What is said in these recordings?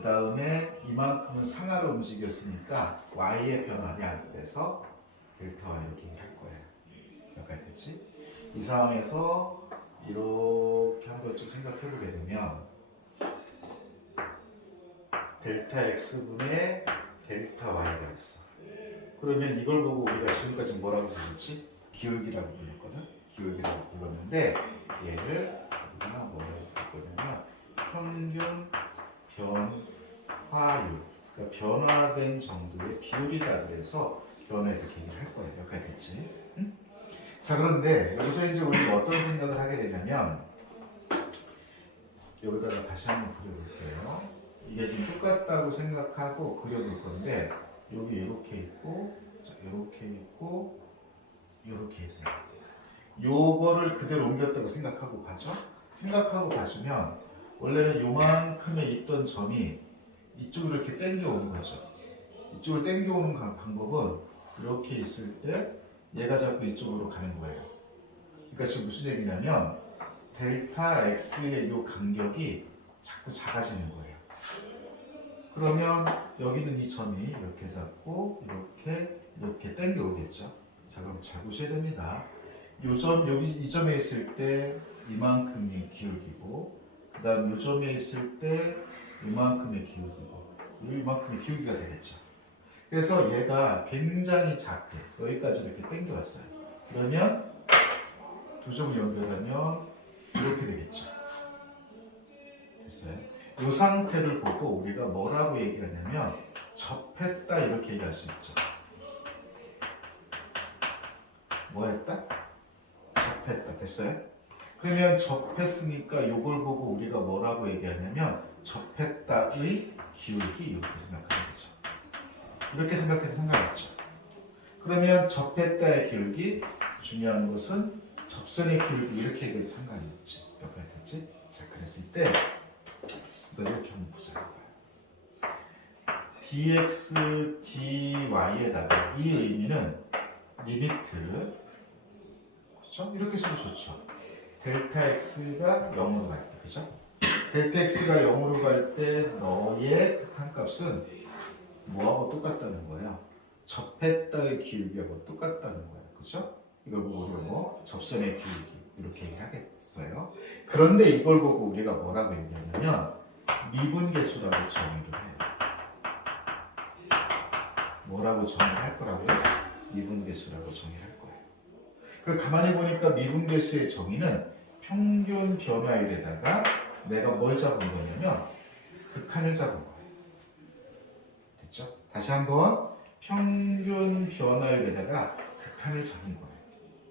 그 다음에 이만큼은 상하로 움직였으니까 y의 변화량, 그래서 델타 y 이렇게 할 거예요. 여기까지 됐지? 이 상황에서 이렇게 한번 쭉 생각해 보게 되면 델타 x분의 델타 y가 있어. 그러면 이걸 보고 우리가 지금까지 뭐라고 불렀지? 기울기라고 불렀거든? 기울기라고 불렀는데 얘를 우리가 뭐라고 불렀냐면 평균 변화율, 그러니까 변화된 정도의 비율이다 그래서 변화 이렇게 얘기를 할 거예요. 여기까지 됐지? 응? 자, 그런데 여기서 이제 우리가 어떤 생각을 하게 되냐면 여기다가 다시 한번 그려볼게요. 이게 지금 똑같다고 생각하고 그려볼 건데 여기 이렇게 있고, 자, 이렇게 있고, 이렇게 있어요. 요거를 그대로 옮겼다고 생각하고 가죠? 생각하고 가시면 원래는 요만큼에 있던 점이 이쪽으로 이렇게 당겨오는 거죠. 이쪽으로 당겨오는 방법은 이렇게 있을 때 얘가 자꾸 이쪽으로 가는 거예요. 그러니까 지금 무슨 얘기냐면 델타 x의 요 간격이 자꾸 작아지는 거예요. 그러면 여기 있는 이 점이 이렇게 잡고 이렇게 당겨오겠죠. 자, 그럼 잘 보셔야 됩니다. 여기 이 점에 있을 때 이만큼이 기울기고, 그 다음 이 점에 있을 때 이만큼의 기울기고, 이만큼의 기울기가 되겠죠. 그래서 얘가 굉장히 작게 여기까지 이렇게 당겨왔어요. 그러면 두 점을 연결하면 이렇게 되겠죠. 됐어요? 이 상태를 보고 우리가 뭐라고 얘기를 하냐면 접했다 이렇게 얘기할 수 있죠. 뭐 했다? 접했다. 됐어요? 그러면 접했으니까 이걸 보고 우리가 뭐라고 얘기하냐면 접했다의 기울기 이렇게 생각하는 거죠. 이렇게 생각해도 상관없죠. 그러면 접했다의 기울기, 중요한 것은 접선의 기울기 이렇게 얘기해도 상관이 없지. 여기까지 됐지? 자, 그랬을 때 이거 이렇게 한번 보자. dx, dy에다가 이 의미는 리미트, 그렇죠? 이렇게 써도 좋죠. 델타 x가 0으로 갈 때, 그죠? 델타 x가 0으로 갈 때 너의 극한값은 뭐하고 똑같다는 거예요? 접했다의 기울기하고 똑같다는 거예요, 그죠? 이걸 보고 우리가 뭐 접선의 기울기 이렇게 얘기하겠어요. 그런데 이걸 보고 우리가 뭐라고 얘기하냐면 미분계수라고 정의를 해요. 뭐라고 정의할 거라고요? 미분계수라고 정의할 거예요. 그 가만히 보니까 미분계수의 정의는 평균 변화율에다가 내가 뭘 잡은 거냐면 극한을 잡은 거예요. 됐죠? 다시 한번 평균 변화율에다가 극한을 잡은 거예요.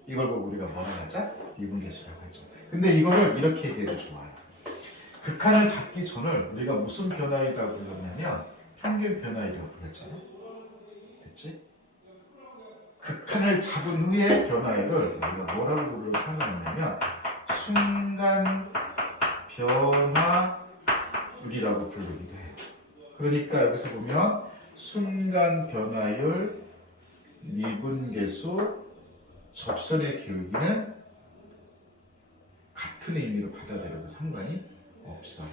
이걸 보고 우리가 뭐라 하자? 미분계수라고 하죠. 근데 이거를 이렇게 얘기해도 좋아요. 극한을 잡기 전을 우리가 무슨 변화율이라고 불렀냐면 평균 변화율이라고 불렀잖아요. 됐지? 극한을 잡은 후에 변화율을 우리가 뭐라고 부르고 설명했냐면 순간 변화율이라고 부르기도 해요. 그러니까 여기서 보면 순간 변화율, 미분계수, 접선의 기울기는 같은 의미로 받아들여도 상관이 없어요.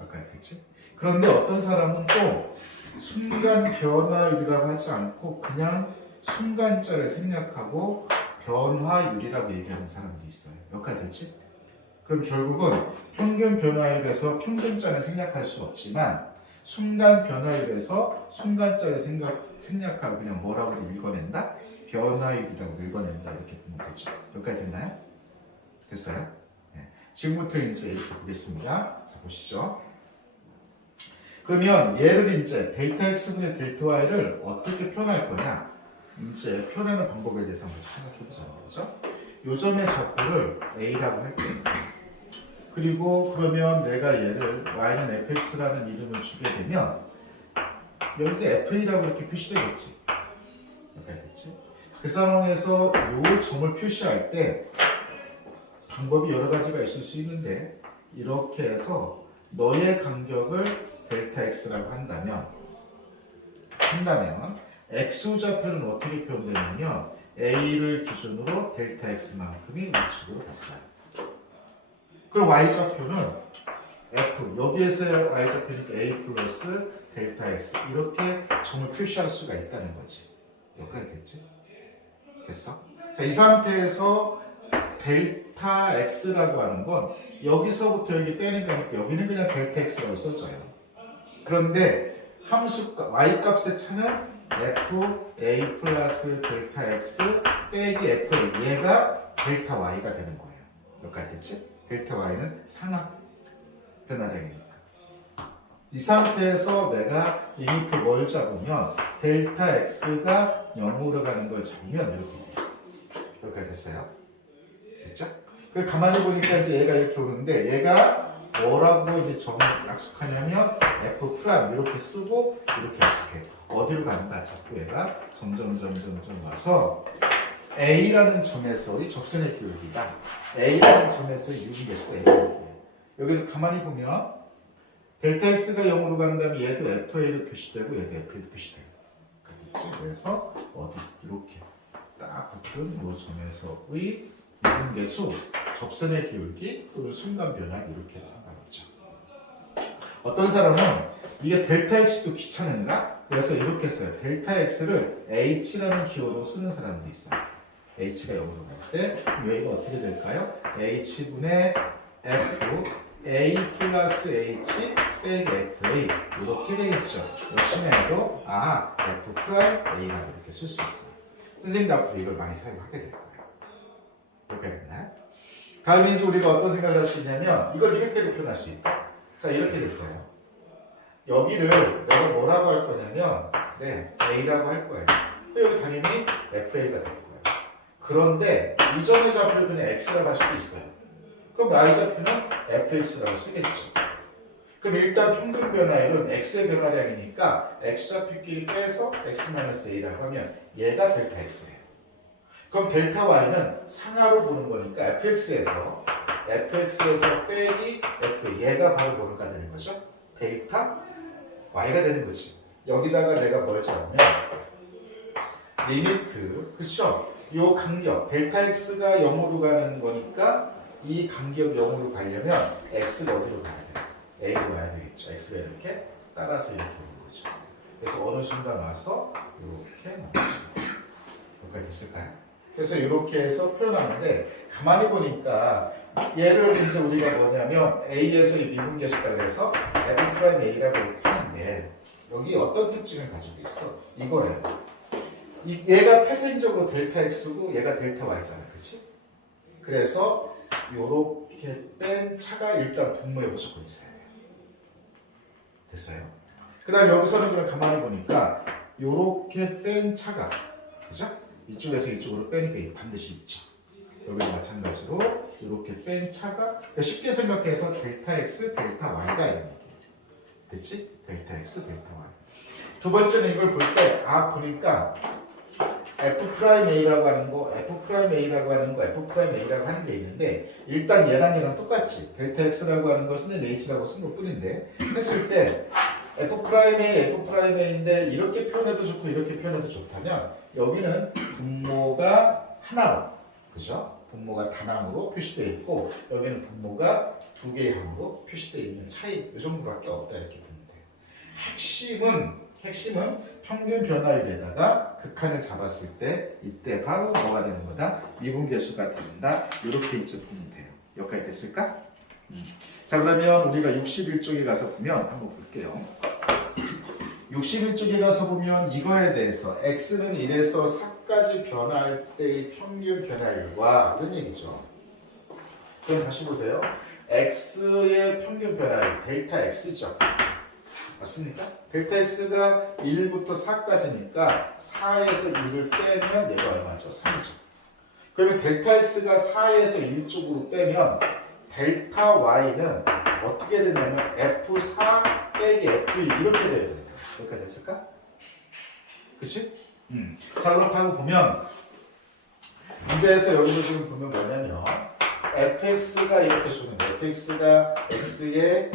아까 했겠지? 그런데 어떤 사람은 또 순간 변화율이라고 하지 않고 그냥 순간자를 생략하고 변화율이라고 얘기하는 사람도 있어요. 여기까지 됐지? 그럼 결국은 평균 변화율에서 평균자는 생략할 수 없지만 순간 변화율에서 순간자를 생략하고 그냥 뭐라고 읽어낸다? 변화율이라고 읽어낸다. 이렇게 보면 되죠. 여기까지 됐나요? 됐어요? 네. 지금부터 이제 이렇게 보겠습니다. 자, 보시죠. 그러면 얘를 이제 델타 x분의 델타 y를 어떻게 표현할 거냐? 이제 표현하는 방법에 대해서 한번 생각해 보자는 거죠. 요 점의 적구를 a라고 할게요. 그리고 그러면 내가 얘를 y는 fx라는 이름을 주게 되면 여기가 fa라고 이렇게 표시되겠지. 여기까지 됐지? 그 상황에서 요 점을 표시할 때 방법이 여러 가지가 있을 수 있는데 이렇게 해서 너의 간격을 델타 x라고 한다면 x좌표는 어떻게 표현되냐면 a를 기준으로 델타 x만큼이 우측으로 갔어요. 그리고 y좌표는 F 여기에서 y좌표니까 a 플러스 델타 x 이렇게 점을 표시할 수가 있다는 거지. 여기까지 됐지? 됐어? 자, 이 상태에서 델타 x라고 하는 건 여기서부터 여기 빼는 거니까 여기는 그냥 델타 x라고 써줘요. 그런데 함수값 y 값의 차는 f a 플러스 델타 x 빼기 f 얘가 델타 y가 되는 거예요. 여기까지 됐지? 델타 y는 상하 변화량이니까. 이 상태에서 내가 리미트 뭘 잡으면 델타 x가 0으로 가는 걸 잡으면 이렇게 돼요. 여기까지 됐어요? 됐죠? 그 가만히 보니까 이제 얘가 이렇게 오는데 얘가 뭐라고 이제 점을 약속하냐면 f 프라임 이렇게 쓰고 이렇게 약속해. 어디로 가는가? 자꾸 얘가 점점 와서 A라는 점에서의 접선의 기울기가 A라는 점에서의 유기계수가 A거든요. 여기서 가만히 보면 델타 X가 0으로 간다면 얘도 FA로 표시되고 얘도 FA로 표시돼요. 그래서 어디 이렇게 딱 붙은 이 점에서의 유기계수, 접선의 기울기 또는 순간 변화 이렇게 상관없죠. 어떤 사람은 이게 델타 X도 귀찮은가? 그래서 이렇게 써요. 델타 X를 H라는 기호로 쓰는 사람도 있어요. H가 0으로 갈 때 얘가 어떻게 될까요? H분의 F A 플러스 H 빼기 FA 이렇게 되겠죠. 열심히 해도 F 프라임 A라고 이렇게 쓸 수 있어요. 선생님도 앞으로 이걸 많이 사용하게 될 거예요. 이렇게 됐나요? 다음에 이제 우리가 어떤 생각을 할 수 있냐면 이걸 이렇게도 표현할 수 있다. 자, 이렇게 됐어요. 여기를 내가 뭐라고 할 거냐면 A라고 할 거예요. 여기 당연히 FA가 될 거예요. 그런데 이 점의 좌표를 그냥 X라고 할 수도 있어요. 그럼 Y좌표는 FX라고 쓰겠죠. 그럼 일단 평균 변화율은 X의 변화량이니까 X좌표끼리 빼서 X-A라고 하면 얘가 델타 X예요. 그럼 델타 Y는 상하로 보는 거니까 FX에서 빼기 FA 얘가 바로 뭐가 되는 거죠? 델타 Y가 되는 거지. 여기다가 내가 뭘 잡으면 리미트, 그쵸? 요 간격, 델타 X가 0으로 가는 거니까 이 간격 0으로 가려면 X가 어디로 가야 돼? A로 가야 되겠죠. X가 이렇게 따라서 이렇게 오는 거죠. 그래서 어느 순간 와서 이렇게 나오죠. 여기까지 됐을까요? 그래서 이렇게 해서 표현하는데 가만히 보니까 얘를 이제 우리가 뭐냐면 A에서 이 미분계수다 그래서 F'A라고 이렇게 하는데 여기 어떤 특징을 가지고 있어? 이거예요. 얘가 태생적으로 델타 X고 얘가 델타 Y잖아. 그치? 그래서 요렇게 뺀 차가 일단 분모에 무조건 있어야 돼요. 됐어요? 그 다음 여기서는 그냥 가만히 보니까 요렇게 뺀 차가 그죠? 이쪽에서 이쪽으로 빼니까 반드시 있죠. 여기도 마찬가지로 이렇게 뺀 차가 그러니까 쉽게 생각해서 델타 X, 델타 Y다 이런 얘기예요. 됐지? 델타 X, 델타 Y. 두 번째는 이걸 볼 때 보니까 F'A라고 하는 거, F'A라고 하는 거, F'A라고 하는 게 있는데 일단 얘랑 똑같이 델타 X라고 하는 것은 H라고 쓴 것 뿐인데 했을 때 F'A인데 이렇게 표현해도 좋고 이렇게 표현해도 좋다면 여기는 분모가 하나로 그죠? 분모가 단항으로 표시되어 있고 여기는 분모가 두 개의 항으로 표시되어 있는 차이 이 정도밖에 없다 이렇게 보면 돼요. 핵심은 평균 변화율에다가 극한을 잡았을 때 이때 바로 뭐가 되는 거다? 미분계수가 된다. 이렇게 이제 보면 돼요. 여기까지 됐을까? 자 그러면 우리가 61쪽에 가서 보면 한번 볼게요. 61쪽에 가서 보면 이거에 대해서 x는 1에서 4까지 변화할 때의 평균 변화율과 이런 얘기죠. 그럼 다시 보세요. x의 평균 변화율 델타 x죠. 맞습니까? 델타 x가 1부터 4까지니까 4에서 1을 빼면 얘가 얼마죠? 3이죠. 그러면 델타 x가 4에서 1 쪽으로 빼면 델타 y는 어떻게 되냐면 f4 빼기 f2 이렇게 돼야 돼요. 여기까지 됐을까? 그치? 자 그렇다고 보면 문제에서 여기서 지금 보면 뭐냐면 fx가 이렇게 주는 거예요. fx가 x의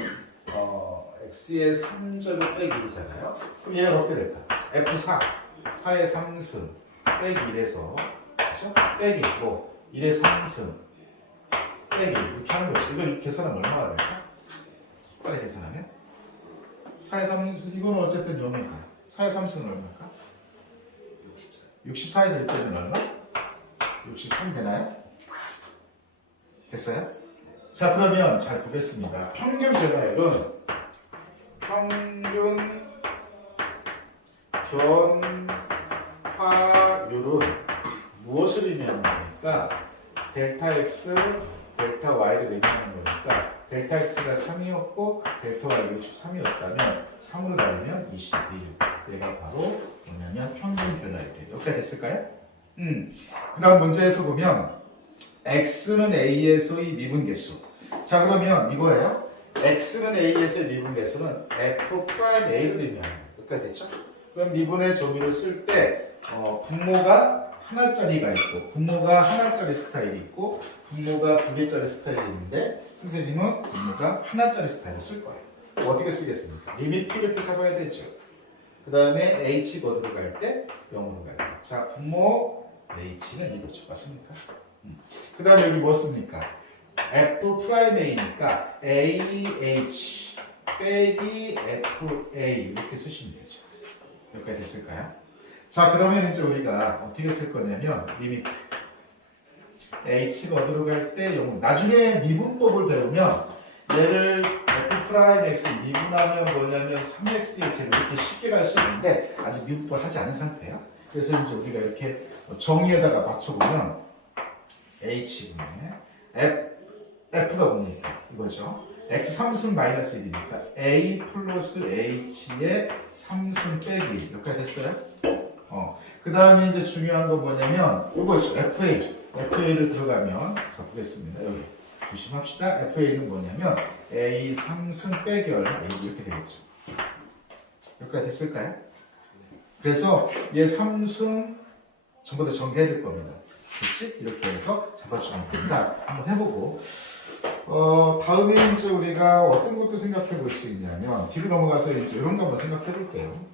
3제곱 빼기 1이잖아요. 그럼 얘는 어떻게 될까? F4, 4의 3승 빼기 1에서 그렇죠? 빼기 1의 3승 빼기 이렇게 하는 거죠. 이거 계산하면 얼마가 될까? 빨리 계산하면 4의 3, 이거는 어쨌든 0이니까 4의 3승은 얼마일까? 64에서 1 빼면 얼마? 63 되나요? 됐어요? 자, 그러면 잘 보겠습니다. 평균 변화율은 평균 변화율은 무엇을 의미하는 거니까 델타 x, 델타 y를 의미하는 거니까 델타 x가 3이었고 델타 y가 63이었다면 3으로 나누면 21. 얘가 바로 뭐냐면 평균 변화율이에요. 여기까지 됐을까요? 그 다음 문제에서 보면 x는 a에서의 미분계수. 자, 그러면 이거예요. x는 a에서의 미분계수는 f 프라임 a를 의미하는 거예요. 여기까지 됐죠? 그럼 미분의 조미를 쓸 때 분모가 하나짜리가 있고 분모가 하나짜리 스타일이 있고 분모가 두 개짜리 스타일이 있는데 선생님은 분모가 하나짜리 스타일을 쓸 거예요. 어떻게 쓰겠습니까? 리미트 이렇게 잡아야 되죠. 그 다음에 h 거드로 갈 때 0으로 갈 때. 자, 분모 h는 이거죠. 맞습니까? 그 다음에 여기 뭐 씁니까? f 프라임 a니까 ah 빼기 fa 이렇게 쓰시면 되죠. 여기까지 됐을까요? 자, 그러면 이제 우리가 어떻게 쓸 거냐면 리미트 h가 어디로 갈 때 0. 나중에 미분법을 배우면 얘를 f 프라임 x 미분하면 뭐냐면 3x의 제곱 이렇게 쉽게 갈 수 있는데 아직 미분법을 하지 않은 상태예요. 그래서 이제 우리가 이렇게 정의에다가 맞춰보면 h분의 f가 뭡니까? 이거죠. x 3승 마이너스 1이니까 a 플러스 h의 3승 빼기 여기까지 됐어요? 그 다음에 이제 중요한 건 뭐냐면 이거 있죠. FA를 들어가면 자 보겠습니다. 여기 조심합시다. FA는 뭐냐면 A 3승 빼기 얼마 A 이렇게 되겠죠. 여기까지 됐을까요? 그래서 얘 3승 전부 다 정리해야 될 겁니다. 그렇지? 이렇게 해서 잡아주면 됩니다. 한번 해보고 다음에 이제 우리가 어떤 것도 생각해 볼 수 있냐면 뒤로 넘어가서 이제 이런 거 한번 생각해 볼게요.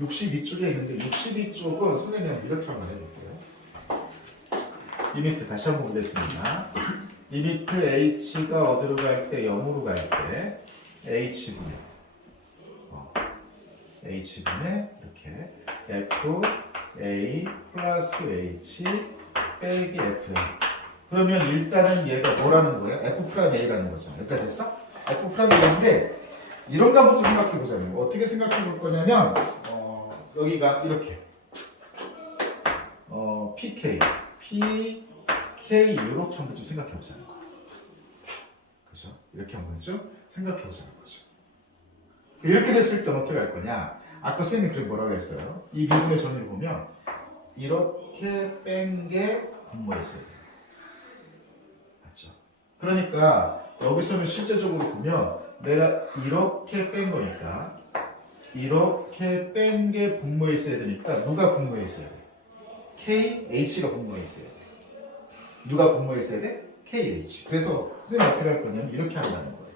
62쪽에 있는데 62쪽은 선생님이 이렇게 한번 해볼게요. 리미트 다시 한번 보겠습니다. 리미트 h가 어디로 갈 때 0으로 갈 때 h분의 이렇게 f a 플러스 h 빼기 f a. 그러면 일단은 얘가 뭐라는 거예요? f 프라임 a라는 거죠. 여기까지 됐어? f 프라임 a인데 이런 거 한번 좀 생각해 보자면 어떻게 생각해 볼 거냐면 여기가 이렇게 PK 이렇게 한번 좀 생각해 보자는 거예요. 그죠? 이렇게 한번 좀 생각해 보자는 거죠. 이렇게 됐을 때는 어떻게 할 거냐? 아까 쌤이 그래 뭐라고 했어요? 이 미분의 정의를 보면 이렇게 뺀 게 분모였어요. 맞죠? 그러니까 여기서는 실제적으로 보면 내가 이렇게 뺀 거니까 이렇게 뺀 게 분모에 있어야 되니까 누가 분모에 있어야 돼? KH가 분모에 있어야 돼. 누가 분모에 있어야 돼? KH. 그래서 선생님 어떻게 할 거냐면 이렇게 한다는 거예요.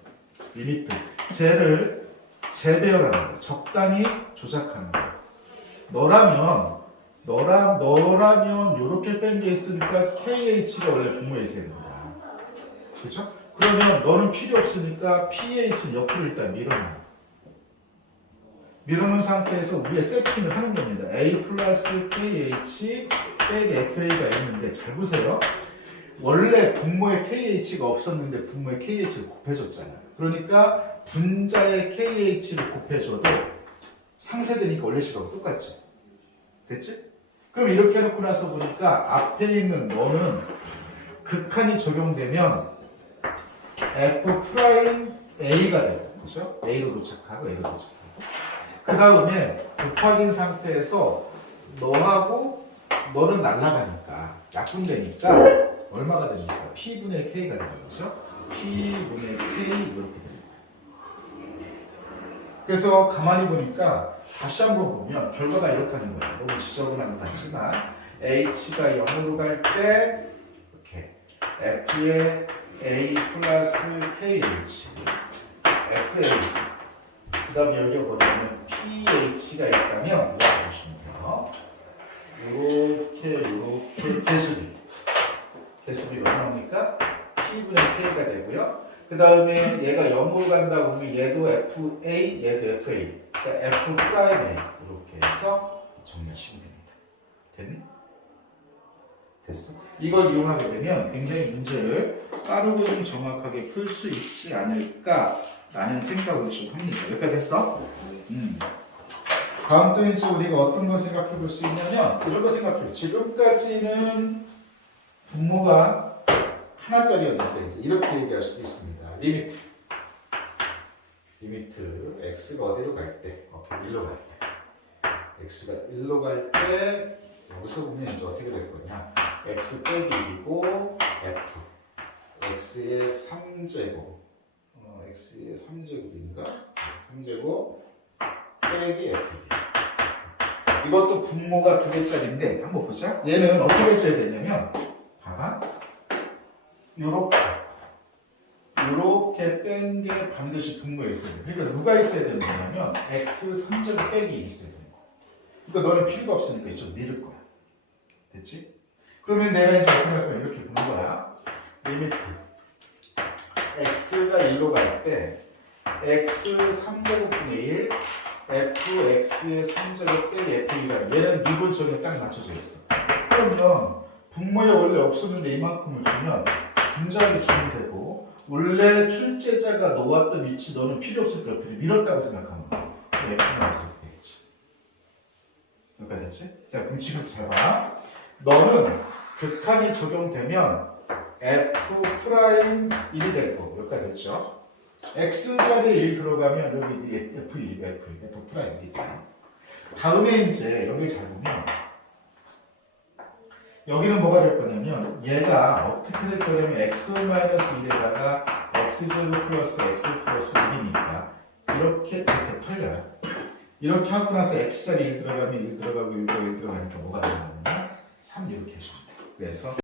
리미트. 쟤를 재배열하는 거예요. 적당히 조작하는 거예요. 너라면 이렇게 뺀 게 있으니까 KH가 원래 분모에 있어야 된다. 그렇죠? 그러면 너는 필요 없으니까 PH는 옆으로 일단 밀어놔. 밀어놓은 상태에서 위에 세팅을 하는 겁니다. A 플러스 KH 빼기 FA가 있는데 잘 보세요. 원래 분모에 KH가 없었는데 분모에 KH를 곱해줬잖아요. 그러니까 분자에 KH를 곱해줘도 상쇄되니까 원래 식하고 똑같지. 됐지? 그럼 이렇게 해놓고 나서 보니까 앞에 있는 너는 극한이 적용되면 F 프라임 A가 돼요. 그죠? A로 도착하고 A로 도착하고. 그 다음에 곱하기인 상태에서 너하고 너는 날아가니까 약분되니까 얼마가 되니까 P분의 K가 되는 거죠. P분의 K 이렇게 됩니다. 그래서 가만히 보니까 다시 한번 보면 결과가 이렇게 하는 거예요. 너무 지저분한 것 같지만 H가 0으로 갈 때 이렇게 F의 A 플러스 KH FA 그 다음에 여기가 뭐냐면 PH가 있다면 이렇게 보시면 돼요. 이렇게 개수비 얼마입니까? P분의 K가 되고요. 그 다음에 얘가 0으로 간다고 하면 얘도 FA, 얘도 FA. 그러니까 F 프라임 A. 이렇게 해서 정리하시면 됩니다. 됐니? 됐어? 이걸 이용하게 되면 굉장히 문제를 빠르고 좀 정확하게 풀 수 있지 않을까라는 생각을 좀 합니다. 여기까지 됐어? 다음 또 이제 우리가 어떤 걸 생각해 볼 수 있냐면 이런 거 생각해요. 지금까지는 분모가 하나짜리였는데 이제 이렇게 얘기할 수도 있습니다. 리미트 x가 어디로 갈 때? 1로 갈 때. x가 1로 갈 때 여기서 보면 이제 어떻게 될 거냐? x 빼기 1이고 f x의 3제곱 x의 3제곱인가? 3제곱 빼기 fd 이것도 분모가 2개짜리인데 한번 보자. 얘는 어떻게 해줘야 되냐면 봐봐 요렇게 뺀 게 반드시 분모에 있어야 돼. 그러니까 누가 있어야 되는 거냐면 x 3제곱 빼기 1이 있어야 되는 거. 그러니까 너는 필요가 없으니까 좀 미룰 거야. 됐지? 그러면 내가 이제 어떻게 할 거야? 이렇게 보는 거야. 리미트 x가 1로 갈 때 x 3제곱분의 1 fx의 3제곱 빼기 f2라는 얘는 미분점에 딱 맞춰져 있어. 그러면 분모에 원래 없었는데 이만큼을 주면 분자하게 주면 되고 원래 출제자가 놓았던 위치 너는 필요 없을 거야. 밀었다고 생각하면 x만 있어도 되겠지. 여기까지 됐지? 자 그럼 지금부터 잘 봐. 너는 극한이 적용되면 f 프라임 1이 될 거고 여기까지 됐죠? x자리에 1 들어가면 여기 f1, f 프라임이니까 다음에 이제 여기 잘 보면 여기는 뭐가 될 거냐면 얘가 어떻게 될 거냐면 x-1에다가 x제곱 플러스 x 플러스 1이니까 이렇게 털려요. 이렇게 하고 나서 x자리 1 들어가면 1 들어가고 1 들어가고 1 들어가니까 뭐가 되냐면 3 이렇게 해줍니다. 그래서